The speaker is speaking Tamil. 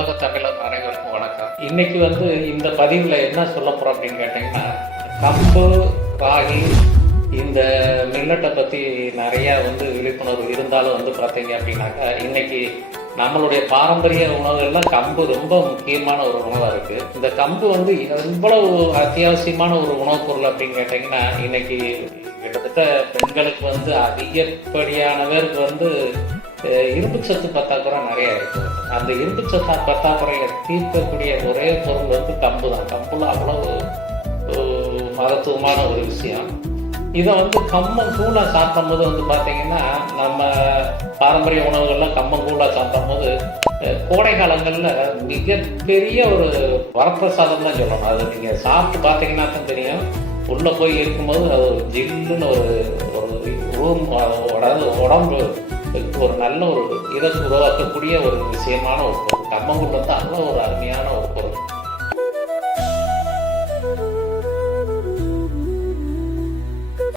உலக தமிழர் அனைவருக்கும் வணக்கம். இன்னைக்கு இந்த பதிவில் என்ன சொல்ல போகிறோம் அப்படின்னு கேட்டிங்கன்னா, கம்பு, ராகி இந்த மில்லட்டை பற்றி நிறையா விழிப்புணர்வு இருந்தாலும் பார்த்தீங்க அப்படின்னாக்கா, இன்னைக்கு நம்மளுடைய பாரம்பரிய உணவுகளில் கம்பு ரொம்ப முக்கியமான ஒரு உணவாக இருக்குது. இந்த கம்பு எவ்வளவு அத்தியாவசியமான ஒரு உணவுப் பொருள் அப்படின்னு கேட்டிங்கன்னா, இன்னைக்கு கிட்டத்தட்ட பெண்களுக்கு அதிகப்படியான பேருக்கு இரும்பு சத்து பற்றாக்குறை நிறைய இருக்குது. அந்த இரும்பு சத்து பற்றாக்குறையை தீர்க்கக்கூடிய ஒரே பொருள் கம்பு தான். கம்புல அவ்வளவு மகத்துவமான ஒரு விஷயம். இதை கம்மங்கூழாக சாப்பிடும்போது பார்த்தீங்கன்னா, நம்ம பாரம்பரிய உணவுகள்லாம் கம்மங்கூழாக சாப்பிடும்போது கோடை காலங்களில் மிகப்பெரிய ஒரு வரப்பிரசாதம் தான் சொல்லணும். அது நீங்கள் சாப்பிட்டு பார்த்தீங்கன்னா தான் தெரியும். உள்ளே போய் இருக்கும்போது அது ஒரு ஜில்லுன்னு ஒரு ரூம், அதாவது உடம்பு ஒரு நல்ல ஒரு இதை உருவாக்கக்கூடிய ஒரு விஷயமான ஒரு பொருள்.